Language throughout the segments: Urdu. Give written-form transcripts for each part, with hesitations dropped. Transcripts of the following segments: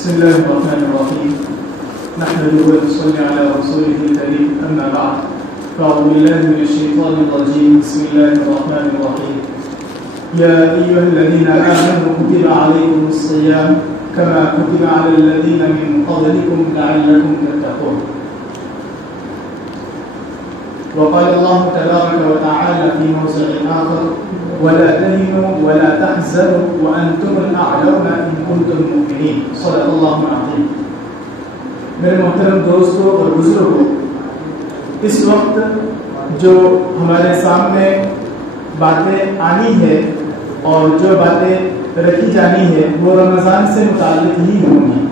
بسم الله الرحمن الرحيم نحمده ونصلي على رسوله الكريم أما بعد فأعوذ بالله من الشيطان الرجيم بسم الله الرحمن الرحيم يا أيها الذين آمنوا كتب عليكم الصيام كما كتب على الذين من قبلكم لعلكم تتقون وقال الله تبارك وتعالى في موضع آخر ولا تهنوا ولا تحزنوا وأنتم الأعلون إن كنتم مؤمنين صدق الله العظيم. میرے محترم دوستوں اور بزرگوں، اس وقت جو ہمارے سامنے باتیں آنی ہے اور جو باتیں رکھی جانی ہے وہ رمضان سے متعلق ہی ہوں گی،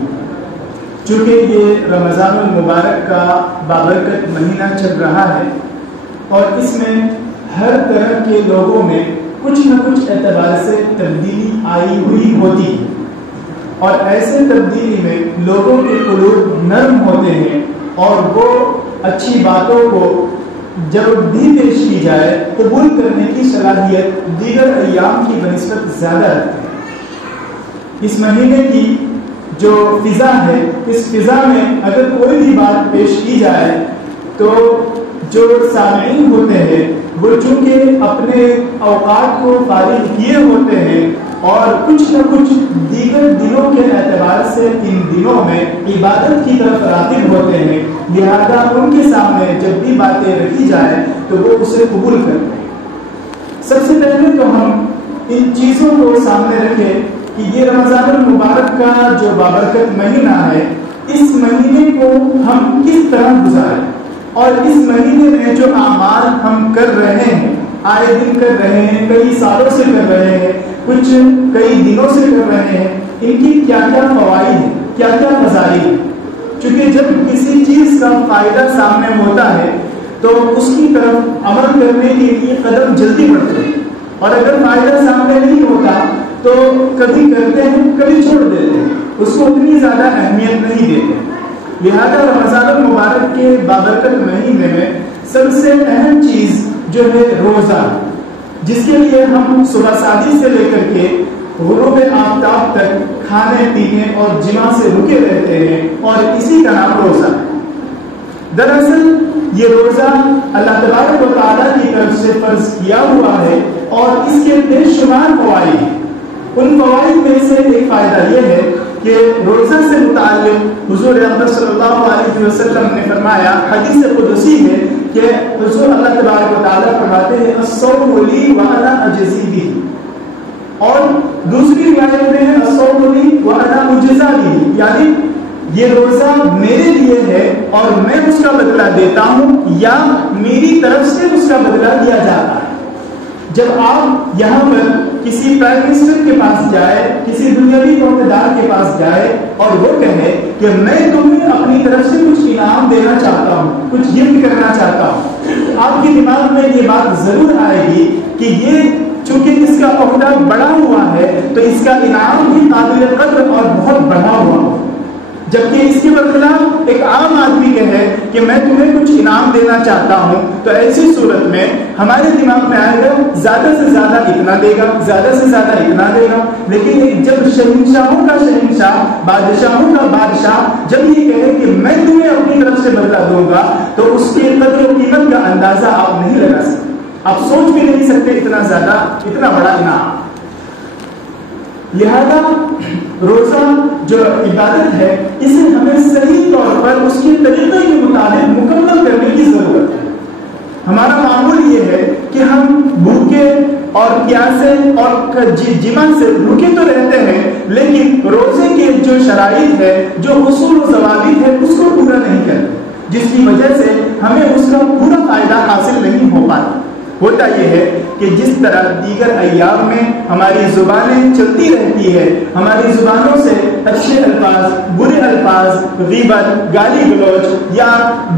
چونکہ یہ رمضان المبارک کا بابرکت مہینہ چل رہا ہے اور اس میں ہر طرح کے لوگوں میں کچھ نہ کچھ اعتبار سے تبدیلی آئی ہوئی ہوتی ہے، اور ایسے تبدیلی میں لوگوں کے قلوب نرم ہوتے ہیں اور وہ اچھی باتوں کو جب بھی پیش کی جائے قبول کرنے کی صلاحیت دیگر ایام کی بنسبت زیادہ رکھتے ہیں۔ اس مہینے کی جو فضا ہے، اس فضا میں اگر کوئی بھی بات پیش کی جائے تو جو سامعین ہوتے ہیں وہ چونکہ اپنے اوقات کو فارغ کیے ہوتے ہیں اور کچھ نہ کچھ دیگر دنوں کے اعتبار سے ان دنوں میں عبادت کی طرف راغب ہوتے ہیں، لہذا ان کے سامنے جب بھی باتیں رکھی جائے تو وہ اسے قبول کرتے ہیں۔ سب سے پہلے تو ہم ان چیزوں کو سامنے رکھیں کہ یہ رمضان المبارک کا جو بابرکت مہینہ ہے، اس مہینے کو ہم کس طرح گزاریں اور اس مہینے میں جو اعمال ہم کر رہے ہیں، آئے دن کر رہے ہیں، کئی سالوں سے کر رہے ہیں، کچھ کئی دنوں سے کر رہے ہیں، ان کی کیا کیا فوائد ہیں، کیا کیا فضائل ہیں۔ چونکہ جب کسی چیز کا فائدہ سامنے ہوتا ہے تو اس کی طرف عمل کرنے کے لیے قدم جلدی بڑھتے ہیں، اور اگر فائدہ سامنے نہیں ہوتا تو کبھی کرتے ہیں کبھی چھوڑ دیتے ہیں، اس کو اتنی زیادہ اہمیت نہیں دیتے۔ لہذا رمضان المبارک کے بابرکت مہینے میں سب سے اہم چیز جو ہے روزہ، جس کے لیے ہم صبح شادی سے لے کر کے غروب آفتاب تک کھانے پینے اور جماع سے رکے رہتے ہیں، اور اسی کا نام روزہ۔ دراصل یہ روزہ اللہ تبارک و تعالیٰ کی طرف سے فرض کیا ہوا ہے اور اس کے بے شمار فوائد ہیں۔ ان فوائد میں سے ایک فائدہ یہ ہے کہ روزہ سے متعلق حضور اکرم صلی اللہ علیہ وسلم نے فرمایا، حدیث قدسی ہے کہ حضور اللہ تبارک و تعالیٰ فرماتے ہیں الصوم لی وانا اجزی بہ، اور دوسری روایت میں ہے الصوم لی وانا اجزی بہ، یعنی یہ روزہ میرے لیے ہے اور میں اس کا بدلہ دیتا ہوں یا میری طرف سے اس کا بدلہ دیا جاتا ہے۔ جب آپ یہاں پر کسی پرائم منسٹر کے پاس جائے، کسی دنیاوی عہدیدار کے پاس جائے اور وہ کہے کہ میں تمہیں اپنی طرف سے کچھ انعام دینا چاہتا ہوں، کچھ گفٹ کرنا چاہتا ہوں، آپ کے دماغ میں یہ بات ضرور آئے گی کہ یہ چونکہ اس کا عہدہ بڑا ہوا ہے تو اس کا انعام بھی قابل قدر اور بہت بڑا ہوا ہو۔ جبکہ اس کے برخلاف ایک عام آدمی کہے کہ میں تمہیں کچھ انعام دینا چاہتا ہوں تو ایسی صورت میں ہمارے دماغ میں آئے گا زیادہ سے زیادہ اتنا دے گا، زیادہ سے زیادہ اتنا دے گا۔ لیکن جب شہنشاہوں کا شہنشاہ، بادشاہوں کا بادشاہ جب یہ کہے کہ میں تمہیں اپنی طرف سے بدلہ دوں گا تو اس کے قدر و قیمت کا اندازہ آپ نہیں لگا سکتے، آپ سوچ بھی نہیں سکتے اتنا زیادہ، اتنا بڑا انعام۔ لہذا روزہ جو عبادت ہے اسے ہمیں صحیح طور پر اس کے طریقے کے مطابق مکمل کرنے کی ضرورت ہے۔ ہمارا معمول یہ ہے کہ ہم بھوکے اور پیاسے اور جماع سے رکے تو رہتے ہیں، لیکن روزے کے جو شرائط ہے، جو اصول و ضوابط ہے، اس کو پورا نہیں کرتے، جس کی وجہ سے ہمیں اس کا پورا فائدہ حاصل نہیں ہو پاتا۔ ہوتا یہ ہے کہ جس طرح دیگر ایام میں ہماری زبانیں چلتی رہتی ہے، ہماری زبانوں سے اچھے الفاظ، برے الفاظ، غیبت، گالی گلوچ یا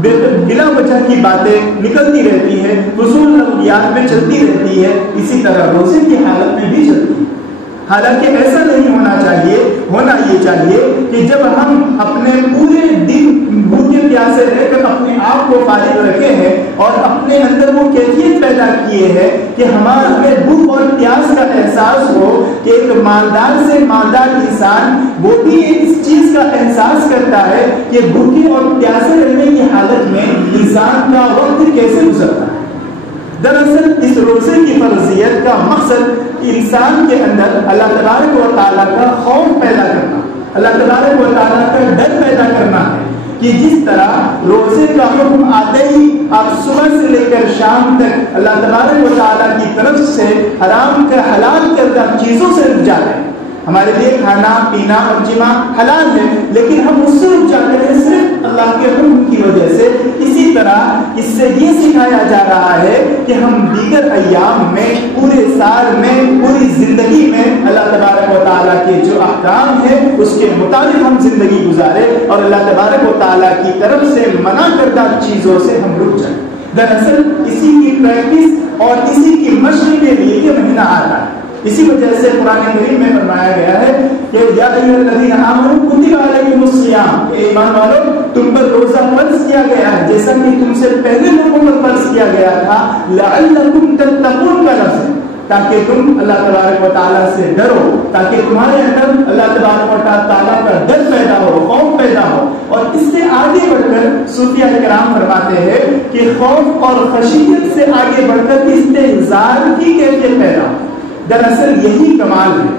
بلا وجہ کی باتیں نکلتی رہتی ہے، فضول نقلیات میں چلتی رہتی ہے، اسی طرح روزے کی حالت میں بھی چلتی ہے۔ حالانکہ ایسا نہیں ہونا چاہیے، ہونا یہ چاہیے کہ جب ہم اپنے پورے دن بھوکے پیاسے رہ کر اپنے آپ کو فارغ رکھے ہیں اور اپنے اندر وہ کیفیت پیدا کیے ہیں کہ ہمیں بھوک اور پیاس کا احساس ہو کہ ایک مالدار سے مالدار انسان وہ بھی اس چیز چیز کا احساس کرتا ہے کہ بھوکے اور پیاسے رہنے کی حالت میں انسان کا وقت کیسے گزرتا ہے۔ دراصل اس روزے کی فرضیت کا مقصد انسان کے اندر اللہ تبارک و تعالیٰ کا خوف پیدا کرنا، اللہ تبارک و تعالیٰ کا ڈر پیدا کرنا ہے کہ جس طرح روزے کا حکم آتے ہی آپ صبح سے لے کر شام تک اللہ تبارک و تعالیٰ کی طرف سے حرام کا حلال کردہ چیزوں سے رک جاتے ہیں۔ ہمارے لیے کھانا پینا اور جماع حلال ہے، لیکن ہم اس سے رک جاتے ہیں صرف اللہ کے حکم کی وجہ سے۔ اسی طرح اس سے یہ سکھایا جا رہا ہے کہ ہم دیگر ایام میں، پورے سال میں، پوری زندگی میں اللہ تبارک و تعالیٰ کے جو احکام ہیں اس کے مطابق ہم زندگی گزارے اور اللہ تبارک و تعالیٰ کی طرف سے منع کردہ چیزوں سے ہم رک جائیں۔ دراصل اسی کی پریکٹس اور اسی کی مشق کے لیے یہ مہینہ آتا ہے۔ اسی وجہ سے قرآن کریم میں فرمایا گیا ہے کہ یا ایھا الذین آمنوا کتب علیکم الصیام، کہ ایمان والو تم پر روزہ فرض کیا گیا ہے جیسا کہ تم سے پہلے لوگوں پر فرض کیا گیا تھا، لعلکم تتقون کا لفظ، تاکہ تم اللہ تبارک و تعالیٰ سے ڈرو، تاکہ تمہارے اندر اللہ تبارک و تعالیٰ کا ڈر پیدا ہو، خوف پیدا ہو۔ اور اس سے آگے بڑھ کر صوفیاء کرام فرماتے ہیں کہ خوف اور خشیت سے آگے بڑھ کر استحضار کی کیفیت پیدا ہو۔ دراصل یہی کمال ہے۔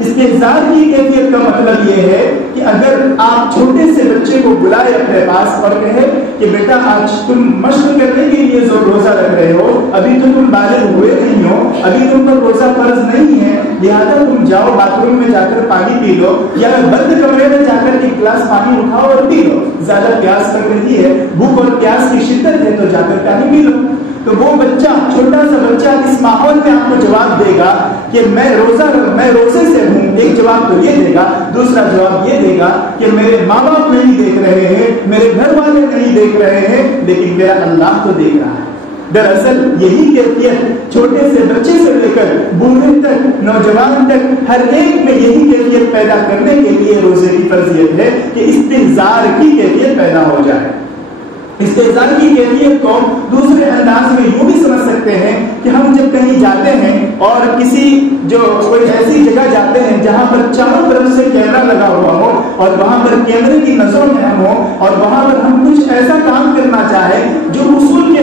استحضار کی کیفیت کا مطلب یہ ہے کہ اگر آپ چھوٹے سے بچے کو بلائے اپنے پاس اور کہے کہ بیٹا آج تم مشق کرنے کے لیے جو روزہ رکھ رہے ہو، ابھی تو تم بالغ ہوئے نہیں ہو، ابھی تم پر روزہ فرض نہیں ہے، لہٰذا تم جاؤ باتھ روم میں جا کر پانی پی لو، یا بند کمرے میں جا کر ایک گلاس پانی اٹھاؤ اور پی لو، زیادہ پیاس لگ رہی ہے، بھوک اور پیاس کی شدت ہے تو جا کر پانی پی لو۔ تو وہ بچہ، چھوٹا سا بچہ اس ماحول میں آپ کو جواب دے گا کہ میں روزے سے ہوں، ایک جواب تو یہ دے گا، دوسرا جواب یہ دے گا کہ میرے ماں باپ نہیں دیکھ رہے ہیں، میرے گھر والے نہیں دیکھ رہے ہیں، لیکن میرا اللہ تو دیکھ رہا ہے۔ دراصل یہی کیفیت چھوٹے سے بچے سے لے کر بوڑھے تک، نوجوان تک، ہر ایک میں یہی کیفیت پیدا کرنے کے لیے روزے کی فرضیت ہے کہ استحضار کی کیفیت پیدا ہو جائے۔ استحضار کی کیفیت کو دوسرے انداز میں یوں بھی سمجھ سکتے ہیں کہ ہم جب کہیں جاتے ہیں اور کسی کوئی ایسی جگہ جاتے ہیں جہاں پر چاروں طرف سے کیمرہ لگا ہوا ہو اور وہاں پر کیمرے کی نظروں میں ہم ہو اور وہاں پر ہم کچھ ایسا کام کرنا چاہیں جو اصول کے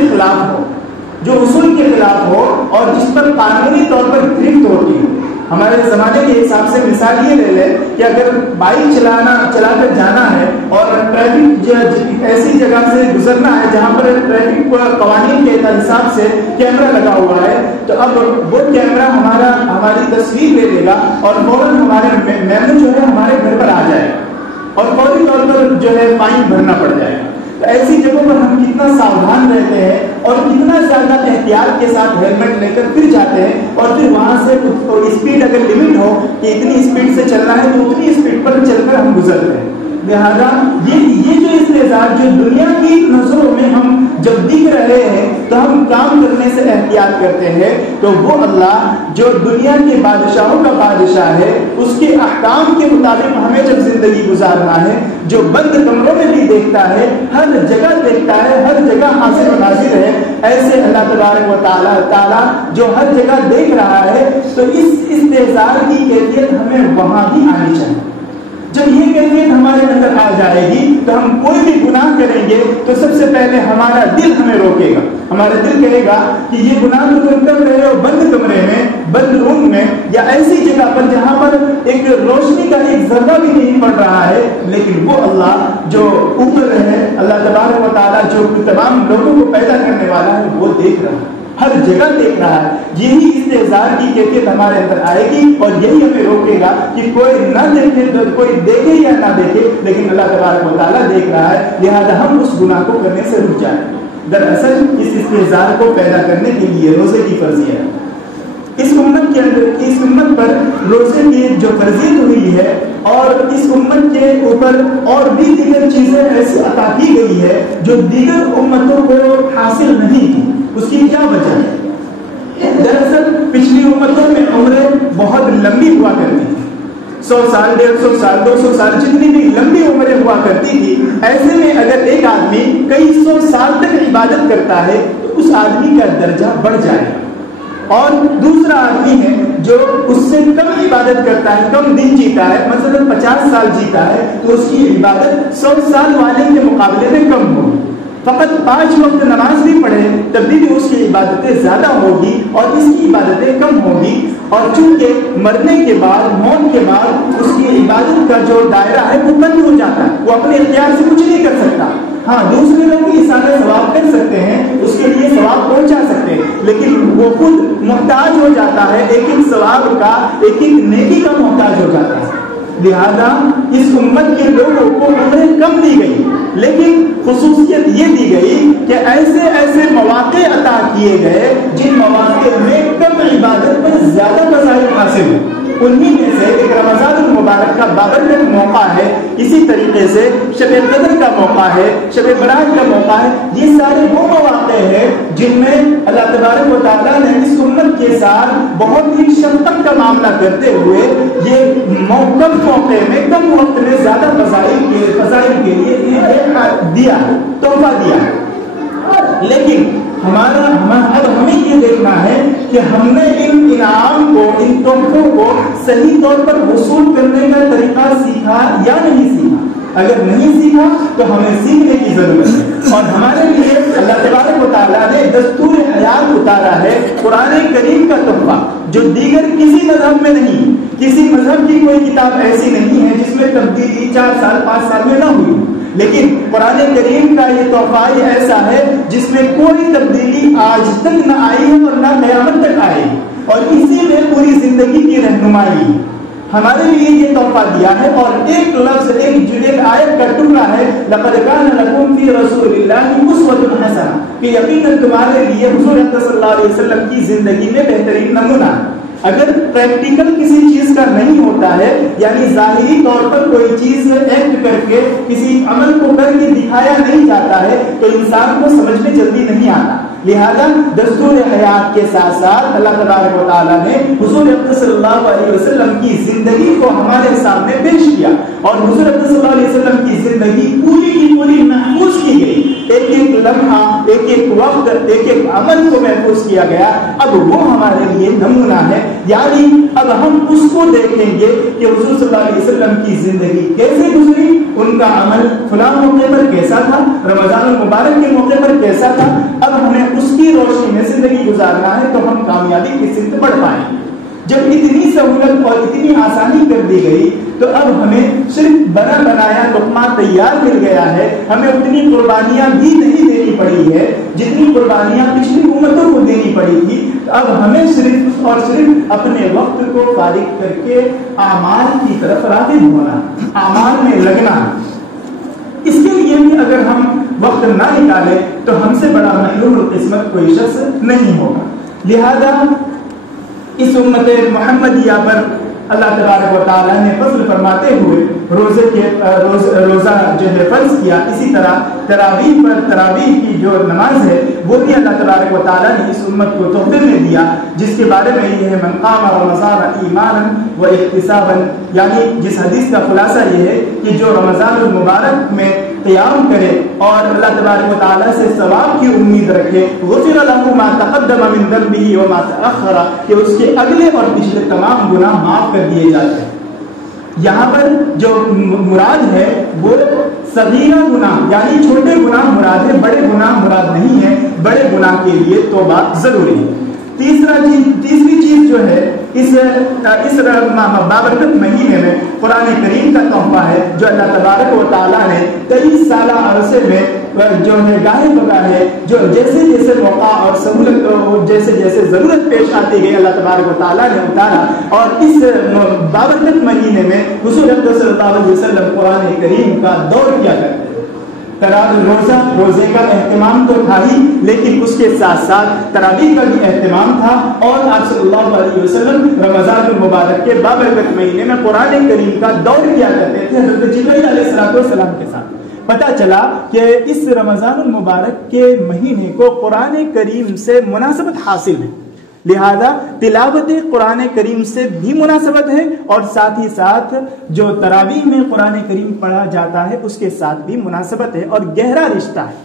خلاف ہو اور جس پر قانونی طور پر گرفت ہوتی ہو۔ ہمارے زمانے کے حساب سے مثال یہ لے لیں کہ اگر بائک چلا کر جانا ہے اور ٹریفک ایسی جگہ سے گزرنا ہے جہاں پر ٹریفک قوانین کے حساب سے کیمرہ لگا ہوا ہے، تو اب وہ کیمرہ ہماری تصویر لے لے گا اور فوراً ہمارے مینو جو ہے ہمارے گھر پر آ جائے گا اور فوری طور پر جو ہے فائن بھرنا پڑ جائے گا۔ تو ایسی جگہوں پر ہم کتنا ساودھان رہتے ہیں اور کتنا زیادہ احتیاط کے ساتھ ہیلمٹ لے کر پھر جاتے ہیں، اور پھر وہاں سے اسپیڈ اگر لمٹ ہو کہ اتنی اسپیڈ سے چلنا ہے تو اتنی اسپیڈ پر چل کر ہم گزرتے ہیں۔ لہذا یہ جو استحضار جو دنیا کی نظروں میں ہم جب دکھ رہے ہیں تو ہم کام کرنے سے احتیاط کرتے ہیں، تو وہ اللہ جو دنیا کے بادشاہوں کا بادشاہ ہے، اس کے احکام کے مطابق ہمیں جب زندگی گزارنا ہے، جو بند کمروں میں بھی دیکھتا ہے، ہر جگہ دیکھتا ہے، ہر جگہ حاضر و ناظر ہے، ایسے اللہ تبارک و تعالیٰ جو ہر جگہ دیکھ رہا ہے، تو اس استحضار کی کیفیت ہمیں وہاں بھی آنی چاہیے۔ جب یہ کیفیت ہمارے اندر آ جائے گی تو ہم کوئی بھی گناہ کریں گے تو سب سے پہلے ہمارا دل ہمیں روکے گا، ہمارا دل کہے گا کہ یہ گناہ تو تم کر رہے ہو بند کمرے میں، بند روم میں، یا ایسی جگہ پر جہاں پر ایک روشنی کا ایک ذرہ بھی نہیں پڑ رہا ہے، لیکن وہ اللہ جو اوپر ہے، اللہ تبارک و تعالیٰ جو تمام لوگوں کو پیدا کرنے والا ہے، وہ دیکھ رہا ہے، ہر جگہ دیکھ رہا ہے۔ یہی استحضار کی کیفیت ہمارے اندر آئے گی اور یہی ہمیں روکے گا کہ کوئی نہ دیکھے، کوئی دیکھے یا نہ دیکھے، لیکن اللہ تبارک و تعالیٰ دیکھ رہا ہے، لہذا ہم اس گناہ کو کرنے سے رک جائیں۔ دراصل اس استحضار کو پیدا کرنے کے لیے روزے کی فرضیت ہے۔ اس امت پر روزے کی جو فرضیت ہوئی ہے اور اس امت کے اوپر اور بھی دیگر چیزیں ایسی عطا کی گئی ہے جو دیگر امتوں کو حاصل نہیں تھی، اس کی کیا وجہ ہے؟ دراصل پچھلی امتوں میں عمریں بہت لمبی ہوا کرتی تھی، 100 سال، 150 سال، 200 سال، جتنی بھی لمبی عمریں ہوا کرتی تھی، ایسے میں اگر ایک آدمی کئی 100 سال تک عبادت کرتا ہے تو اس آدمی کا درجہ بڑھ جائے گا، اور دوسرا آدمی ہے جو اس سے کم عبادت کرتا ہے، کم دن جیتا ہے، مثلا 50 سال جیتا ہے تو اس کی عبادت 100 سال والے کے مقابلے میں کم ہوگی. فقط 5 وقت نماز بھی پڑھے تب بھی اس کی عبادتیں زیادہ ہوگی اور اس کی عبادتیں کم ہوگی. اور چونکہ مرنے کے بعد، موت کے بعد اس کی عبادت کا جو دائرہ ہے وہ بند ہو جاتا ہے، وہ اپنے اختیار سے کچھ نہیں کر سکتا. ہاں دوسرے لوگ بھی اِسارے ثواب کر سکتے ہیں، اس کے لیے ثواب پہنچا سکتے ہیں، لیکن وہ خود محتاج ہو جاتا ہے، ایک ایک ثواب کا، ایک ایک نیکی کا محتاج ہو جاتا ہے. لہذا اس امت کے لوگوں کو عمریں کم دی گئی، لیکن خصوصیت یہ دی گئی کہ ایسے ایسے مواقع عطا کیے گئے جن مواقع میں کم عبادت پر زیادہ فضائل حاصل ہو. انہی میں سے ایک رمضان المبارک کا بابرکت موقع ہے، اسی طریقے سے شب قدر کا موقع ہے، شب برات کا موقع ہے. یہ سارے وہ مواقع ہیں جن میں اللہ تبارک و تعالیٰ نے اس امت کے ساتھ بہت ہی شفقت کا معاملہ کرتے ہوئے یہ کم موقع میں، کم وقت میں زیادہ فضائل کے لیے دیا، تحفہ دیا. لیکن اب ہمیں یہ دیکھنا ہے کہ ہم نے ان انعام کو، ان تحفوں کو صحیح طور پر وصول کرنے کا طریقہ سیکھا یا نہیں سیکھا. اگر نہیں سیکھا تو ہمیں سیکھنے کی ضرورت ہے. اور ہمارے لیے اللہ تبارک و تعالیٰ نے دستور حیات اتارا ہے، قرآن کریم کا تحفہ، جو دیگر کسی مذہب میں نہیں. کسی مذہب کی کوئی کتاب ایسی نہیں ہے جس میں تبدیلی 4 سال 5 سال میں نہ ہوئی، لیکن قرآن کریم کا یہ تحفہ ایسا ہے جس میں کوئی تبدیلی آج تک نہ آئی ہے اور نہ قیامت تک آئے گی، اور اسی میں پوری زندگی کی رہنمائی ہمارے لیے یہ تحفہ دیا ہے. اور ایک لفظ، ایک آیت کا ٹکڑا ہے، لقد کان لکم فی رسول اللہ اسوۃ حسنہ، کہ یقیناً تمہارے لیے حضور صلی اللہ علیہ وسلم کی زندگی میں بہترین نمونہ. اگر پریکٹیکل کسی چیز کا نہیں ہوتا ہے، یعنی ظاہری طور پر کوئی چیز ایکٹ کر کے کسی عمل کو کر کے دکھایا نہیں جاتا ہے تو انسان کو سمجھ میں جلدی نہیں آتا. لہذا دستور حیات کے ساتھ ساتھ اللہ تبارک و تعالیٰ نے حضور صلی اللہ علیہ وسلم کی زندگی کو ہمارے سامنے پیش کیا، اور حضور صلی اللہ علیہ وسلم کی زندگی پوری کی پوری محفوظ کی گئی. ایک ایک لمحہ، ایک ایک وقت، ایک ایک عمل کو محفوظ کیا گیا. اب وہ ہمارے لیے نمونہ ہے، یعنی اب ہم اس کو دیکھیں گے کہ حضور صلی اللہ علیہ وسلم کی زندگی کیسے گزری، ان کا عمل فلاں موقع پر کیسا تھا، رمضان المبارک کے موقع پر کیسا تھا. اب ہمیں اس کی روشنی میں زندگی گزارنا ہے تو ہم کامیابی کی سمت بڑھ پائیں. جب اتنی سہولت اور اتنی آسانی کر دی گئی تو اب ہمیں صرف بنا بنایا لقمہ تیار مل گیا ہے. ہمیں اتنی قربانیاں بھی نہیں دینی پڑی ہے جتنی قربانیاں پچھلی امتوں کو دینی پڑی تھی. اب ہمیں صرف اور صرف اپنے وقت کو فارغ کر کے اعمال کی طرف راغب ہونا، اعمال میں لگنا. اس کے لیے بھی اگر ہم وقت نہ نکالے تو ہم سے بڑا محروم القسمت کوئی شخص نہیں ہوگا. لہذا اس امت محمدیہ پر اللہ تبارک و تعالیٰ نے فضل فرماتے ہوئے روزہ جو ہے فرض کیا. اسی طرح تراویح کی جو نماز ہے وہ بھی اللہ تبارک و تعالیٰ نے اس امت کو تحفے میں دیا، جس کے بارے میں یہ ہے من قام رمضان ایمانا و احتسابا، یعنی جس حدیث کا خلاصہ یہ ہے کہ جو رمضان المبارک میں قیام کرے اور اللہ تبارک و تعالیٰ سے ثواب کی امید رکھے، غفر له ما تقدم من ذنبه وما تأخر، کہ اس کے اگلے اور پچھلے تمام گناہ معاف کر دیے جاتے ہیں. یہاں پر جو مراد ہے وہ صغیرہ گناہ یعنی چھوٹے گناہ مراد ہے، بڑے گناہ مراد نہیں ہے. بڑے گناہ کے لیے توبہ ضروری ہے. تیسری چیز جو ہے اس بابرکت مہینے میں قرآن کریم کا تحفہ ہے جو اللہ تبارک و تعالیٰ نے 23 سالہ عرصے میں جو ہے گاہے بگاہے، جو جیسے جیسے موقع اور سہولت جیسے جیسے ضرورت پیش آتی گئی اللہ تبارک و تعالیٰ نے اتارا. اور اس بابرکت مہینے میں حضور صلی اللہ علیہ وسلم قرآن کریم کا دور کیا کرتے ہیں. روزے کا اہتمام تو تھا ہی، لیکن اس کے ساتھ ساتھ تراویح کا بھی اہتمام تھا. اور آپ صلی اللہ علیہ وسلم رمضان المبارک کے بابرکت مہینے میں قرآن کریم کا دور کیا کرتے تھے حضرت جبرائیل علیہ السلام کے ساتھ. پتہ چلا کہ اس رمضان المبارک کے مہینے کو قرآن کریم سے مناسبت حاصل ہے، لہذا تلاوت قرآن کریم سے بھی مناسبت ہے، اور ساتھ ہی ساتھ جو تراویح میں قرآن کریم پڑھا جاتا ہے اس کے ساتھ بھی مناسبت ہے اور گہرا رشتہ ہے.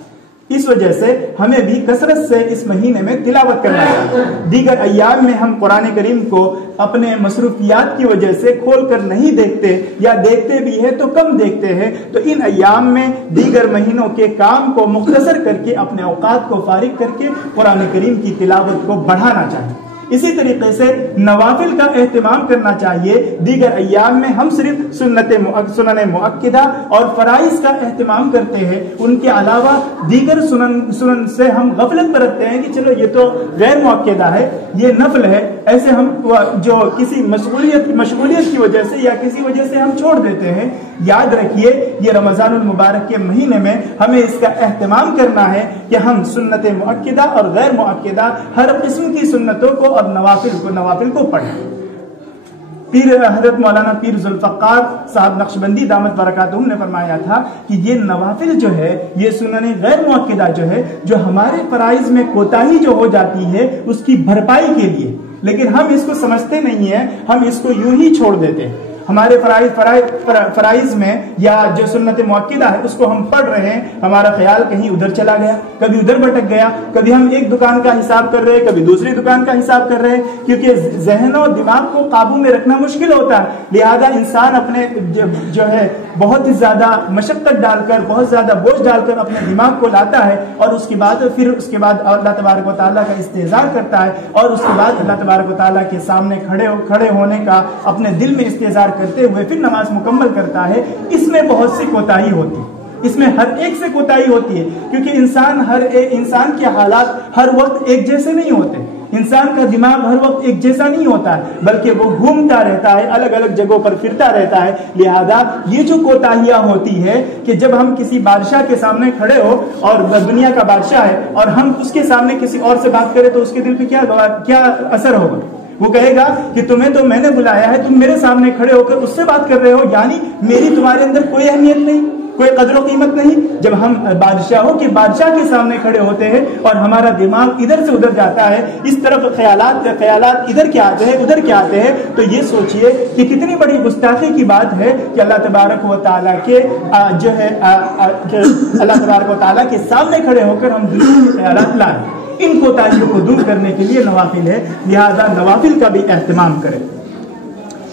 اس وجہ سے ہمیں بھی کثرت سے اس مہینے میں تلاوت کرنا چاہیے۔ دیگر ایام میں ہم قرآن کریم کو اپنے مصروفیات کی وجہ سے کھول کر نہیں دیکھتے، یا دیکھتے بھی ہیں تو کم دیکھتے ہیں، تو ان ایام میں دیگر مہینوں کے کام کو مختصر کر کے اپنے اوقات کو فارغ کر کے قرآن کریم کی تلاوت کو بڑھانا چاہیے۔ اسی طریقے سے نوافل کا اہتمام کرنا چاہیے۔ دیگر ایام میں ہم صرف سنن مؤکدہ اور فرائض کا اہتمام کرتے ہیں، ان کے علاوہ دیگر سنن سے ہم غفلت برتتے ہیں کہ چلو یہ تو غیر مؤکدہ ہے، یہ نفل ہے، ایسے ہم جو کسی مشغولیت کی وجہ سے یا کسی وجہ سے ہم چھوڑ دیتے ہیں۔ یاد رکھیے یہ رمضان المبارک کے مہینے میں ہمیں اس کا اہتمام کرنا ہے کہ ہم سنت مؤکدہ اور غیر مؤکدہ ہر قسم کی سنتوں کو اور نوافل کو پڑھیں۔ حضرت مولانا پیر ذوالفقار صاحب نقشبندی دامت برکاتہم نے فرمایا تھا کہ یہ نوافل جو ہے، یہ سنن غیر مؤکدہ جو ہے، جو ہمارے فرائض میں کوتاہی جو ہو جاتی ہے اس کی بھرپائی کے لیے، لیکن ہم اس کو سمجھتے نہیں ہیں، ہم اس کو یوں ہی چھوڑ دیتے ہیں۔ ہمارے فرائض میں یا جو سنت مؤکدہ ہے اس کو ہم پڑھ رہے ہیں، ہمارا خیال کہیں ادھر چلا گیا، کبھی ادھر بھٹک گیا، کبھی ہم ایک دکان کا حساب کر رہے ہیں، کبھی دوسری دکان کا حساب کر رہے ہیں، کیونکہ ذہن و دماغ کو قابو میں رکھنا مشکل ہوتا ہے۔ لہذا انسان اپنے جو ہے بہت ہی زیادہ مشقت ڈال کر، بہت زیادہ بوجھ ڈال کر اپنے دماغ کو لاتا ہے، اور اس کے بعد اللہ تبارک و تعالیٰ کا استحضار کرتا ہے، اور اس کے بعد اللہ تبارک و تعالیٰ کے سامنے کھڑے ہونے کا اپنے دل میں استحضار کرتے ہوئے پھر نماز مکمل کرتا ہے۔ اس میں بہت سی کوتاہی ہوتی ہے، اس میں ہر ایک سے کوتاہی ہوتی ہے، کیونکہ انسان کے حالات ہر وقت ایک جیسے نہیں ہوتے، انسان کا دماغ ہر وقت ایک جیسا نہیں ہوتا ہے، بلکہ وہ گھومتا رہتا ہے، الگ الگ جگہوں پر پھرتا رہتا ہے۔ لہذا یہ جو کوتاہیاں ہوتی ہے کہ جب ہم کسی بادشاہ کے سامنے کھڑے ہو اور دنیا کا بادشاہ ہے اور ہم اس کے سامنے کسی اور سے بات کریں تو اس کے دل پہ کیا اثر ہوگا؟ وہ کہے گا کہ تمہیں تو میں نے بلایا ہے، تم میرے سامنے کھڑے ہو کر اس سے بات کر رہے ہو، یعنی میری تمہارے اندر کوئی اہمیت نہیں، کوئی قدر و قیمت نہیں۔ جب ہم بادشاہوں کے بادشاہ کے سامنے کھڑے ہوتے ہیں اور ہمارا دماغ ادھر سے ادھر جاتا ہے، اس طرف خیالات ادھر کے آتے ہیں، ادھر کے آتے ہیں، تو یہ سوچئے کہ کتنی بڑی گستاخی کی بات ہے کہ اللہ تبارک و تعالیٰ کے اللہ تبارک و تعالیٰ کے سامنے کھڑے ہو کر ہم دنیا کے خیالات لائیں۔ ان کوتاہیوں کو دور کرنے کے لیے نوافل ہے، لہذا نوافل کا بھی اہتمام کریں۔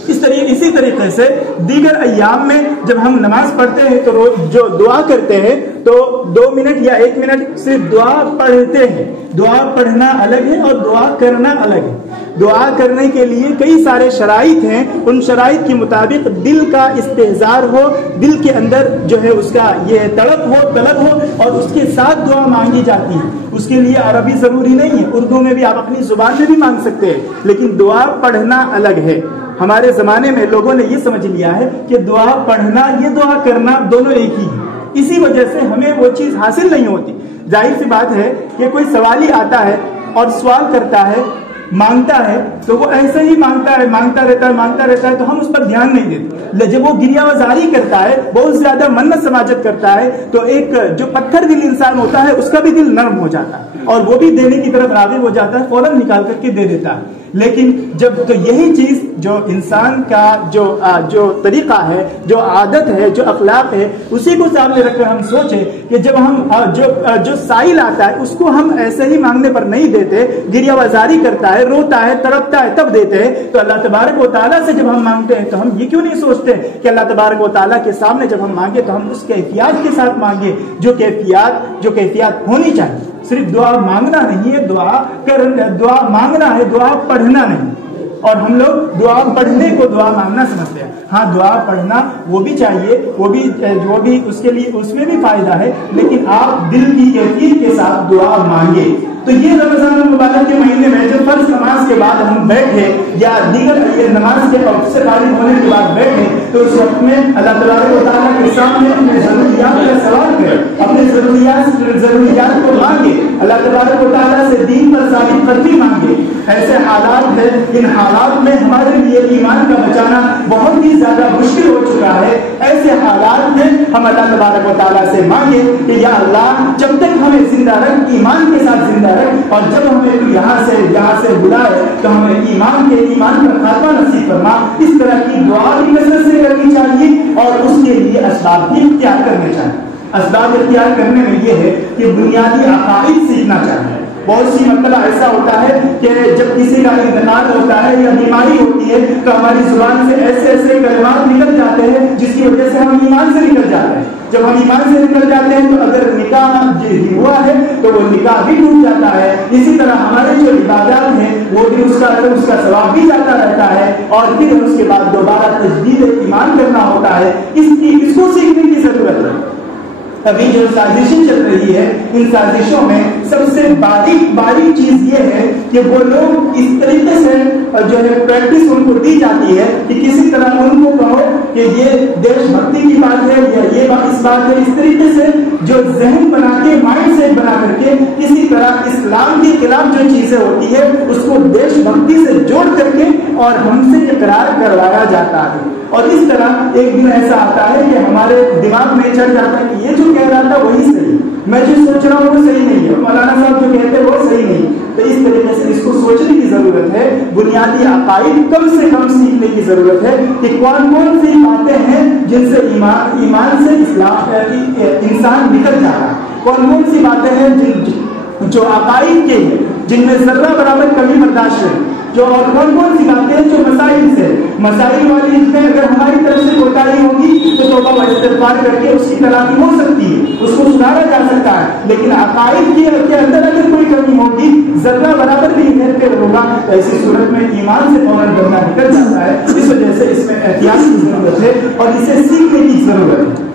اسی طریقے سے دیگر ایام میں جب ہم نماز پڑھتے ہیں تو جو دعا کرتے ہیں تو 2 منٹ یا 1 منٹ صرف دعا پڑھتے ہیں۔ دعا پڑھنا الگ ہے اور دعا کرنا الگ ہے۔ دعا کرنے کے لیے کئی سارے شرائط ہیں، ان شرائط کے مطابق دل کا استحضار ہو، دل کے اندر جو ہے اس کا یہ طلب ہو اور اس کے ساتھ دعا مانگی جاتی ہے۔ اس کے لیے عربی ضروری نہیں ہے، اردو میں بھی آپ اپنی زبان میں بھی مانگ سکتے ہیں، لیکن دعا پڑھنا الگ ہے۔ ہمارے زمانے میں لوگوں نے یہ سمجھ لیا ہے کہ دعا پڑھنا یہ دعا کرنا دونوں ایک ہی ہے، اسی وجہ سے ہمیں وہ چیز حاصل نہیں ہوتی۔ ظاہر سی بات ہے کہ کوئی سوالی آتا ہے اور سوال کرتا ہے، مانگتا ہے، تو وہ ایسے ہی مانگتا رہتا ہے تو ہم اس پر دھیان نہیں دیتے۔ جب وہ گریہ وزاری کرتا ہے، بہت زیادہ منت سماجت کرتا ہے، تو ایک جو پتھر دل انسان ہوتا ہے اس کا بھی دل نرم ہو جاتا ہے اور وہ بھی دینے کی طرف راغب ہو جاتا ہے، فوراً نکال کر کے دے دیتا ہے۔ لیکن جب تو یہی چیز جو انسان کا جو طریقہ ہے، جو عادت ہے، جو اخلاق ہے، اسی کو سامنے رکھ کر ہم سوچیں کہ جب ہم جو سائل آتا ہے اس کو ہم ایسے ہی مانگنے پر نہیں دیتے، گریہ وزاری کرتا ہے، روتا ہے، تڑپتا ہے، تب دیتے ہیں۔ تو اللہ تبارک و تعالیٰ سے جب ہم مانگتے ہیں تو ہم یہ کیوں نہیں سوچتے کہ اللہ تبارک و تعالیٰ کے سامنے جب ہم مانگے تو ہم اس کیفیات کے ساتھ مانگے جو کیفیات ہونی چاہیے۔ صرف دعا مانگنا نہیں ہے، دعا مانگنا ہے، دعا پڑھنا نہیں۔ اور ہم لوگ دعا پڑھنے کو دعا مانگنا سمجھتے ہیں۔ ہاں دعا پڑھنا وہ بھی چاہیے، وہ بھی اس کے لیے اس میں بھی فائدہ ہے، لیکن آپ دل کی کیفیت کے ساتھ دعا مانگے۔ تو یہ رمضان المبارک کے مہینے میں جب فرض نماز کے بعد ہم بیٹھے یا دیگر نماز کے وقت سے فارغ ہونے کے بعد بیٹھے تو اس وقت میں اللہ تبارک و تعالیٰ کے سامنے اپنے ضروریات کا سوال کریں، اپنے ضروریات کو مانگے، اللہ تبارک و تعالیٰ سے دین پر ثابت قدمی مانگے۔ ایسے حالات ہیں، ان حالات میں ہمارے لیے ایمان کا بچانا بہت ہی زیادہ مشکل ہو چکا ہے۔ ایسے حالات میں ہم اللہ تبارک و تعالیٰ سے مانگے کہ یا اللہ جب تک ہمیں زندہ رکھ، ایمان کے ساتھ زندہ رکھ، اور جب ہمیں تو یہاں سے بلائے تو ہمیں ایمان کا خاتمہ نصیب فرما۔ اس طرح کی دعا بھی کثرت سے کرنی چاہیے اور اس کے لیے اسباب بھی اختیار کرنے چاہیے۔ اسباب اختیار کرنے میں یہ ہے کہ بنیادی عقائد سیکھنا چاہیے. بہت سی مرتبہ ایسا ہوتا ہے کہ جب کسی کا انتقال ہوتا ہے یا بیماری ہوتی ہے تو ہماری زبان سے ایسے ایسے کلمات نکل جاتے ہیں جس کی وجہ سے ہم ایمان سے نکل جاتے ہیں. جب ہم ایمان سے نکل جاتے ہیں تو اگر نکاح ہوا ہے تو وہ نکاح بھی ٹوٹ جاتا ہے. اسی طرح ہمارے جو عبادات ہیں وہ بھی اس کا ثواب بھی جاتا رہتا ہے اور پھر اس کے بعد دوبارہ تجدید ایمان کرنا ہوتا ہے. اس کو سیکھنے کی ضرورت ہے. ابھی جو سازشیں چل رہی ہے ان سازشوں میں سب سے باریک چیز یہ ہے کہ وہ لوگ اس طریقے سے جو ہے پریکٹس ان کو دی جاتی ہے کہ کسی طرح ان کو کہو کہ یہ دیش بھکتی کی بات ہے یا یہ اس بات ہے. اس طریقے سے جو ذہن بنا کے مائنڈ سیٹ بنا کر کے کسی طرح اسلام کے خلاف جو چیزیں ہوتی ہے اس کو دیش بھکتی سے جوڑ کر کے اور ہم سے اقرار کروایا جاتا ہے. اور اس طرح ایک دن ایسا آتا ہے کہ ہمارے دماغ میں چڑھ جاتا ہے کہ یہ جو کہہ رہا تھا وہی صحیح, میں جو سوچ رہا ہوں وہ صحیح نہیں ہے, مولانا صاحب جو کہتے ہیں وہ صحیح نہیں. تو اس طریقے سے اس کو سوچنے کی ضرورت ہے. بنیادی عقائد کم سے کم سیکھنے کی ضرورت ہے کہ کون کون سی باتیں ہیں جن سے ایمان سے انسان نکل جاتا ہے, کون کون سی باتیں ہیں جو عقائد کے ہیں جن میں ذرہ برابر کمی برداشت ہے, جو اور کون کون سی باتیں ہیں جو مسائل سے مسائل والی میں اگر ہماری طرف سے کوتاہی ہوگی تو توبہ و استغفار کر کے اس کی تلافی ہو سکتی ہے, اس کو سدھارا جا سکتا ہے. لیکن عقائد کے اندر اگر کوئی کمی ہوگی ذرہ برابر بھی انہیریٹ ہوگا ایسی صورت میں ایمان سے فوراً بندہ نکل جاتا ہے. اس وجہ سے اس میں احتیاط کی ضرورت ہے اور اسے سیکھنے کی ضرورت ہے.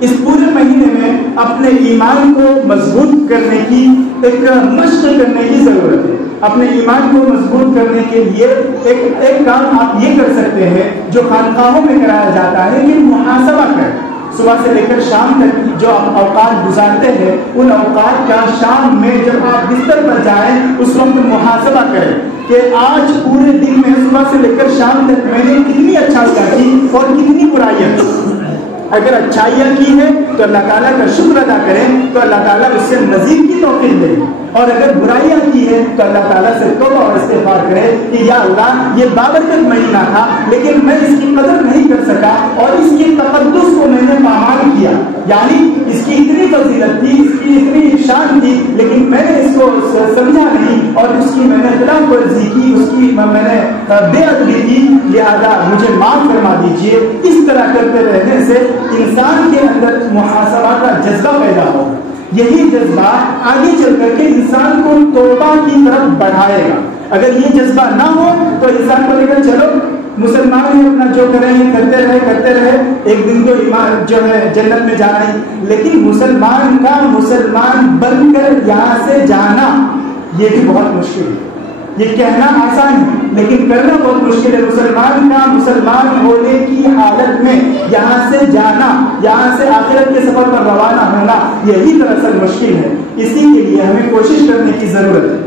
اس پورے مہینے میں اپنے ایمان کو مضبوط کرنے کی ایک مشق کرنے کی ضرورت ہے. اپنے ایمان کو مضبوط کرنے کے لیے ایک کام آپ یہ کر سکتے ہیں جو خانقاہوں میں کرایا جاتا ہے کہ محاسبہ کریں. صبح سے لے کر شام تک جو آپ اوقات گزارتے ہیں ان اوقات کا شام میں جب آپ بستر پر جائیں اس وقت محاسبہ کریں کہ آج پورے دن میں صبح سے لے کر شام تک میں نے کتنی اچھائیاں کی اور کتنی برائیاں کی. اگر اچھائیاں کی ہے تو اللہ تعالیٰ کا شکر ادا کریں تو اللہ تعالیٰ اس سے مزید کی توفیق دے, اور اگر برائیاں کی ہے تو اللہ تعالیٰ سے توبہ اور استغفار کرے کہ یا اللہ یہ بابرکت مہینہ تھا لیکن میں اس کی قدر نہیں کر سکا اور اس کی تقدس کو میں نے پامال کیا, یعنی اس کی اتنی فضیلت تھی, اس کی اتنی شان تھی لیکن میں نے اس کو سمجھا نہیں اور اس کی میں نے خلاف ورزی کی, اس کی میں نے بے ادبی کی, لہذا مجھے معاف فرما دیجیے. اس طرح کرتے رہنے سے انسان کے اندر محاسبہ کا جذبہ پیدا ہو. یہی جذبہ آگے چل کر کے انسان کو توبہ کی طرف بڑھائے گا. اگر یہ جذبہ نہ ہو تو انسان کو لے کر چلو مسلمان ہیں اپنا جو کریں گے کرتے رہے ایک دن تو ایمان جو ہے جنت میں جانا ہی. لیکن مسلمان کا مسلمان بن کر یہاں سے جانا یہ بھی بہت مشکل ہے. یہ کہنا آسان ہے لیکن کرنا بہت مشکل ہے. مسلمان کا مسلمان ہونے کی حالت میں یہاں سے جانا, یہاں سے آخرت کے سفر پر روانہ ہونا یہی دراصل مشکل ہے. اسی کے لیے ہمیں کوشش کرنے کی ضرورت ہے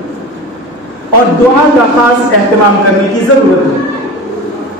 اور دعا کا خاص اہتمام کرنے کی ضرورت ہے.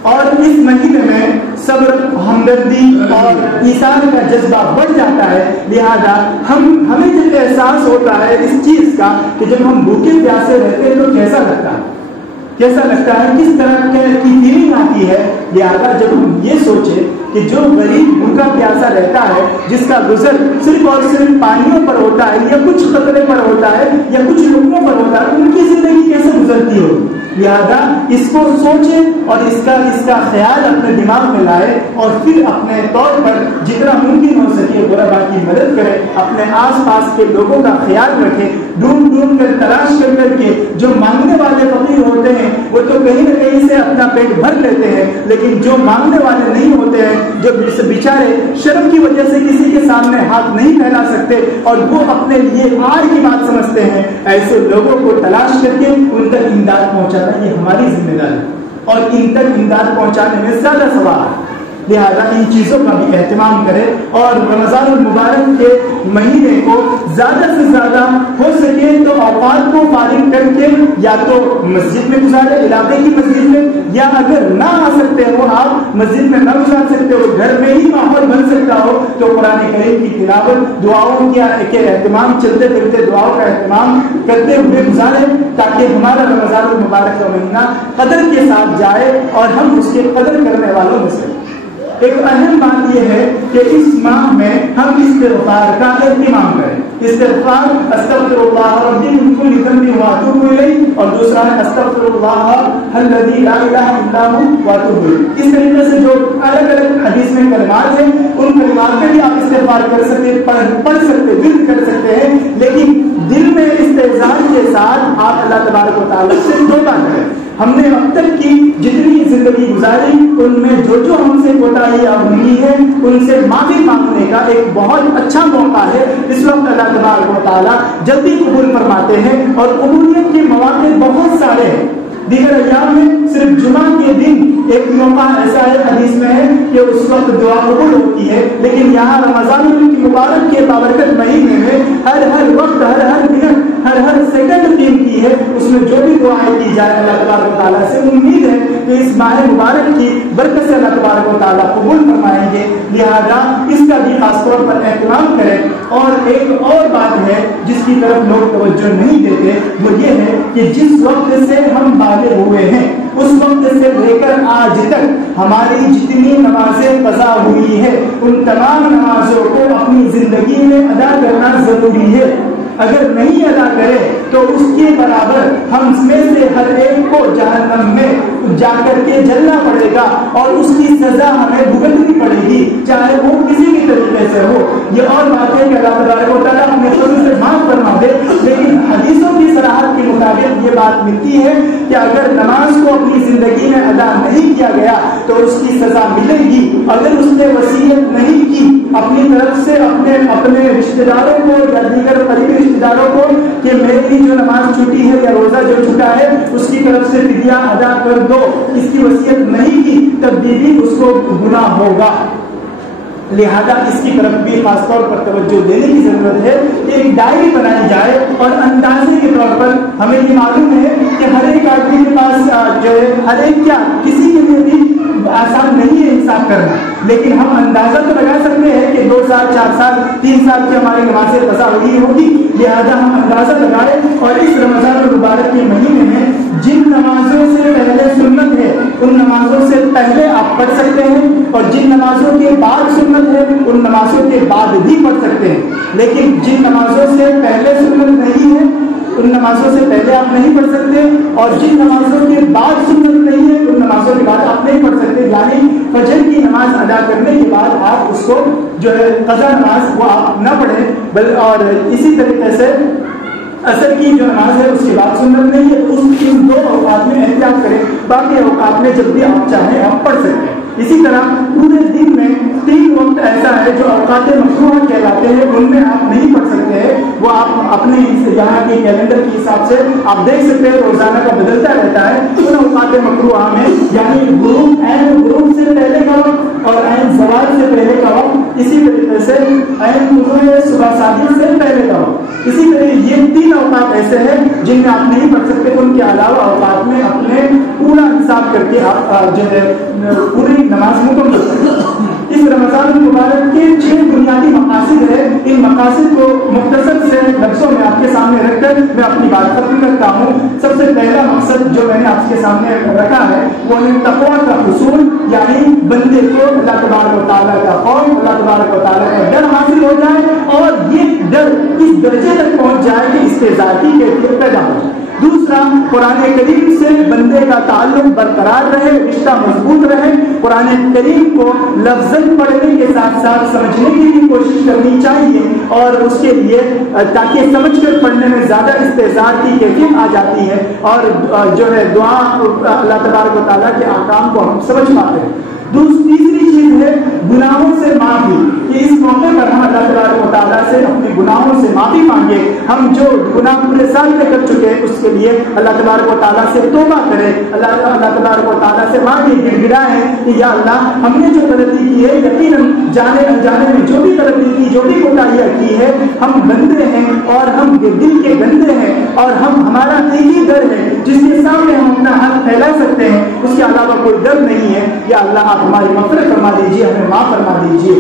اور اس مہینے میں صبر, ہمدردی اور ایثار کا جذبہ بڑھ جاتا ہے. لہذا ہمیں جب احساس ہوتا ہے اس چیز کا کہ جب ہم بھوکے پیاسے رہتے ہیں تو کیسا لگتا ہے, کس طرح کی فیلنگ آتی ہے. لہذا جب ہم یہ سوچیں کہ جو غریب بھوکا پیاسا رہتا ہے جس کا گزر صرف اور صرف پانیوں پر ہوتا ہے یا کچھ قطرے پر ہوتا ہے یا کچھ لقموں پر ہوتا ہے, ان کی زندگی کیسے گزرتی ہوگی. لہذا اس کو سوچیں اور اس کا خیال اپنے دماغ میں لائے اور پھر اپنے طور پر جتنا ممکن ہو سکے غربا کی مدد کریں. اپنے آس پاس کے لوگوں کا خیال رکھیں, ڈھونڈ کر تلاش کر کے. جو مانگنے والے فقیر ہوتے ہیں وہ تو کہیں نہ کہیں سے اپنا پیٹ بھر لیتے ہیں, لیکن جو مانگنے والے نہیں ہوتے ہیں, جو بیچارے شرم کی وجہ سے کسی کے سامنے ہاتھ نہیں پھیلا سکتے اور وہ اپنے لیے آر کی بات سمجھتے ہیں, ایسے لوگوں کو تلاش کر کے ان تک امداد پہنچانا یہ ہماری ذمہ داری ہے اور ان تک امداد پہنچانے میں زیادہ ثواب ہے. لہذا ان چیزوں کا بھی اہتمام کرے اور رمضان المبارک کے مہینے کو زیادہ سے زیادہ ہو سکے تو اوقات کو فارغ کر کے یا تو مسجد میں گزارے, علاقے کی مسجد میں, یا اگر نہ آ سکتے ہو آپ مسجد میں نہ گزار سکتے ہو, گھر میں ہی ماحول بن سکتا ہو تو قرآن کریم کی تلاوت, دعاؤں کے اہتمام, چلتے پھرتے دعاؤں کا اہتمام کرتے ہوئے گزارے تاکہ ہمارا رمضان المبارک کا مہینہ قدر کے ساتھ جائے اور ہم اس کے قدر کرنے والوں میں سے. ایک اہم بات یہ ہے کہ اس ماہ میں ہم استغفار کا اہتمام کریں. استغفار استغفر اللہ ربی من کل ذنب واتوب الیہ، اور دوسرا ہے استغفر اللہ الذی لا الہ الا ھو واتوب الیہ. اس طریقے سے جو الگ الگ حدیث میں کلمات ہیں ان کلمات میں بھی آپ استغفار کر سکتے، پڑھ سکتے، ورد کر سکتے ہیں، لیکن دل میں استعزاز کے ساتھ آپ اللہ تبارک و تعالیٰ سے توبہ کریں. ہم نے اب تک کی جتنی زندگی گزاری ان میں جو ہم سے کوتاہیاں ہوئی ہیں ان سے معافی مانگنے کا ایک بہت اچھا موقع ہے. اس وقت اللہ تبارک و تعالیٰ جلدی قبول فرماتے ہیں اور قبولیت کے مواقع بہت سارے ہیں. دیگر ایام میں صرف جمعہ کے دن ایک موقع ایسا ہے حدیث میں ہے کہ اس وقت دعا قبول ہوتی ہے، لیکن یہاں رمضان المبارک کے بابرکت مہینے میں ہر وقت ہر منٹ ہر سیکنڈ قیمتی ہے. اس میں جو بھی دعائیں کی جائے اللہ تبارک و تعالیٰ سے امید ہے کہ اس ماہ مبارک کی برکت سے اللہ تبارک و تعالیٰ قبول فرمائیں گے. لہذا اس کا بھی خاص طور پر اہتمام کریں. اور ایک اور بات ہے جس کی طرف لوگ توجہ نہیں دیتے، وہ یہ ہے کہ جس وقت سے ہم بالغ ہوئے ہیں اس وقت سے لے کر آج تک ہماری جتنی نمازیں قضا ہوئی ہے ان تمام نمازوں کو اپنی زندگی میں ادا کرنا ضروری ہے. اگر نہیں ادا کرے تو اس کے برابر ہم میں سے ہر ایک کو جہنم میں جا کر کے جلنا پڑے گا اور اس کی سزا ہمیں بھگتنی پڑے گی، چاہے وہ کسی بھی طریقے سے ہو. یہ اور بات ہے کہ اللہ تبارک و تعالیٰ اپنے فضل سے معاف فرما دے، لیکن حدیثوں کی صراحت کے مطابق یہ بات ملتی ہے کہ اگر نماز کو اپنی زندگی میں ادا نہیں کیا گیا تو اس کی سزا ملے گی. اگر اس نے وصیت نہیں کی اپنی طرف سے اپنے رشتہ داروں کو یا دیگر قریبی رشتہ داروں کو کہ میری جو نماز چھوٹی ہے یا روزہ جو چھوٹا ہے اس کی طرف سے فدیہ ادا کر دو، اس کی وصیت نہیں کی تب بھی اس کو گناہ ہوگا. لہذا اس کی طرف بھی خاص طور پر توجہ دینے کی ضرورت ہے. ایک ڈائری بنائی جائے اور اندازے کے طور پر ہمیں یہ معلوم ہے کہ ہر ایک آدمی کے پاس جو ہے ہر ایک کیا کسی کے لیے بھی آسان نہیں ہے حساب کرنا، لیکن ہم اندازہ تو لگا سکتے ہیں کہ 2 سال 4 سال 3 سال کی ہماری نمازیں قضا ہوئی ہوگی. لہذا ہم اندازہ لگائیں اور اس رمضان المبارک کے مہینے میں جن نمازوں سے پہلے سنت ہے ان نمازوں سے پہلے آپ پڑھ سکتے ہیں اور جن نمازوں کے بعد سنت ہے ان نمازوں کے بعد بھی پڑھ سکتے ہیں. لیکن جن نمازوں سے پہلے سنت نہیں ہے ان نمازوں سے پہلے آپ نہیں پڑھ سکتے اور جن نمازوں کے بعد سنت نہیں ہے ان نمازوں کے بعد آپ نہیں پڑھ سکتے. یعنی فجر کی نماز ادا کرنے کے بعد آپ اس کو جو ہے قضا نماز وہ آپ نہ پڑھیں. اور اسی طریقے سے عصر کی جو نماز ہے اس کے بعد سنت نہیں ہے، اس ان 2 اوقات میں احتیاط کریں. باقی اوقات میں جب بھی آپ چاہیں آپ پڑھ سکتے ہیں. اسی طرح پورے دن میں 3 وقت ایسا ہے جو اوقات مکروہ کہلاتے ہیں، ان میں آپ نہیں پڑھ سکتے ہیں. وہ آپ اپنے یہاں کے کیلنڈر کے حساب سے آپ دیکھ سکتے ہیں، روزانہ کا بدلتا رہتا ہے. ان اوقات مکروہ میں یعنی غروب سے پہلے کا وقت اور عین زوال سے پہلے کا وقت، اسی طریقے سے عین طلوع صبح صادق سے پہلے کا وقت. اسی طرح یہ 3 اوقات ایسے ہیں جن میں آپ نہیں پڑھ سکتے. ان کے علاوہ اوقات میں اپنے پورا حساب کر کے آپ جو ہے پوری نماز مکمل کریں. اس رمضان المبارک کے 6 بنیادی مقاصد ہیں. ان مقاصد کو مختصر سے لفظوں میں آپ کے سامنے رکھ کر میں اپنی بات ختم کرتا ہوں. سب سے پہلا مقصد جو میں نے آپ کے سامنے رکھا ہے وہ ہے تقویٰ کا حصول، یعنی بندے کو اللہ تبارک و تعالیٰ کا خوف، اللہ تبارک و تعالیٰ کا ڈر حاصل ہو جائے اور یہ ڈر اس درجے تک پہنچ جائے کہ اس کے ذاتی کیفیت پیدا ہو جائے. دوسرا، قرآن کریم سے بندے کا تعلق برقرار رہے، رشتہ مضبوط رہے. قرآن کریم کو لفظاً پڑھنے کے ساتھ ساتھ سمجھنے کی بھی کوشش کرنی چاہیے اور اس کے لیے تاکہ سمجھ کر پڑھنے میں زیادہ استعزاز کی کیفیت آ جاتی ہے اور جو ہے دعا اللہ تبارک و تعالیٰ کے احکام کو ہم سمجھ پاتے ہیں. تیسری چیز ہے گناہوں سے معافی، کہ اس موقع پر ہم اللہ تبارک و تعالیٰ سے اپنے گناہوں سے معافی مانگے. ہم جو گناہ پورے سال میں کر چکے ہیں اس کے لیے اللہ تبارک و تعالیٰ سے توبہ کریں، اللہ تبارک و تعالیٰ سے مانگے، گڑ گڑائیں کہ یا اللہ ہم نے جو غلطی کی ہے، یقیناً جانے انجانے میں جو بھی غلطی کی، جو بھی کوتاہیاں کی ہے، ہم بندے ہیں اور ہم دل کے گندے ہیں اور ہمارا ایک ہی در ہے جس کے سامنے ہم اپنا ہاتھ پھیلا سکتے ہیں، اس کے علاوہ کوئی در نہیں ہے. یا اللہ آپ ہماری مغفرت فرما دیجیے، ہمیں معاف فرما دیجیے.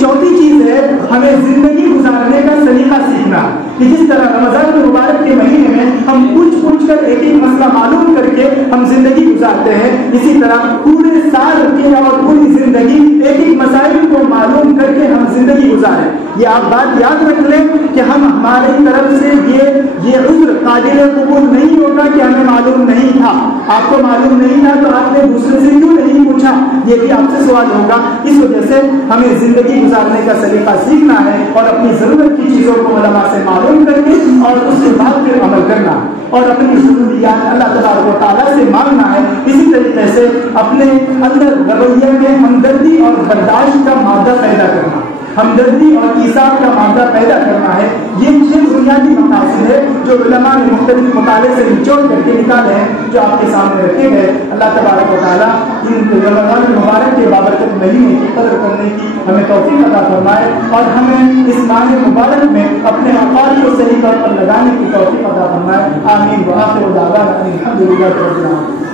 چوتھی چیز ہے ہمیں زندگی گزارنے کا سلیقہ سیکھنا، کہ جس طرح رمضان المبارک کے مہینے میں ہم پوچھ کر ایک ایک مسئلہ معلوم کر کے ہم زندگی گزارتے ہیں، اسی طرح پورے سال کے اور پوری زندگی ایک ایک مسائل کو معلوم کر کے ہم زندگی گزاریں۔ یہ آپ بات یاد رکھ لیں کہ ہماری طرف سے یہ عذر قابل قبول نہیں ہوگا کہ ہمیں معلوم نہیں تھا۔ آپ کو معلوم نہیں تھا تو آپ نے دوسرے سے کیوں نہیں پوچھا، یہ بھی آپ سے سوال ہوگا۔ اس وجہ سے ہمیں زندگی گزارنے کا سلیقہ سیکھنا ہے اور اپنی ضرورت کی چیزوں کو علماء سے معلوم کر کے اور اس کے بعد پھر عمل کرنا اور اپنی ضروریات اللہ تبارک و تعالیٰ سے مانگنا ہے۔ اسی طریقے سے اپنے اندر رویے میں ہمدردی اور برداشت کا مادہ پیدا کرنا، ہمدردی اور ایثار کا مادہ پیدا کرنا ہے۔ یہ بنیادی مقاصد ہے جو علماء نے مختلف مطالعے سے نچوڑ کر کے نکالے ہیں، جو آپ کے سامنے رکھے گئے۔ اللہ تبارک و تعالیٰ ان رمضان المبارک کے بابرکت مہینے کی قدر کرنے کی ہمیں توفیق عطا فرمائے اور ہمیں اس ماہ مبارک میں اپنے اوقات کو صحیح طور پر لگانے کی توفیق عطا فرمائے۔ آمین۔ وآخر دعوانا الحمد للہ رب العالمین۔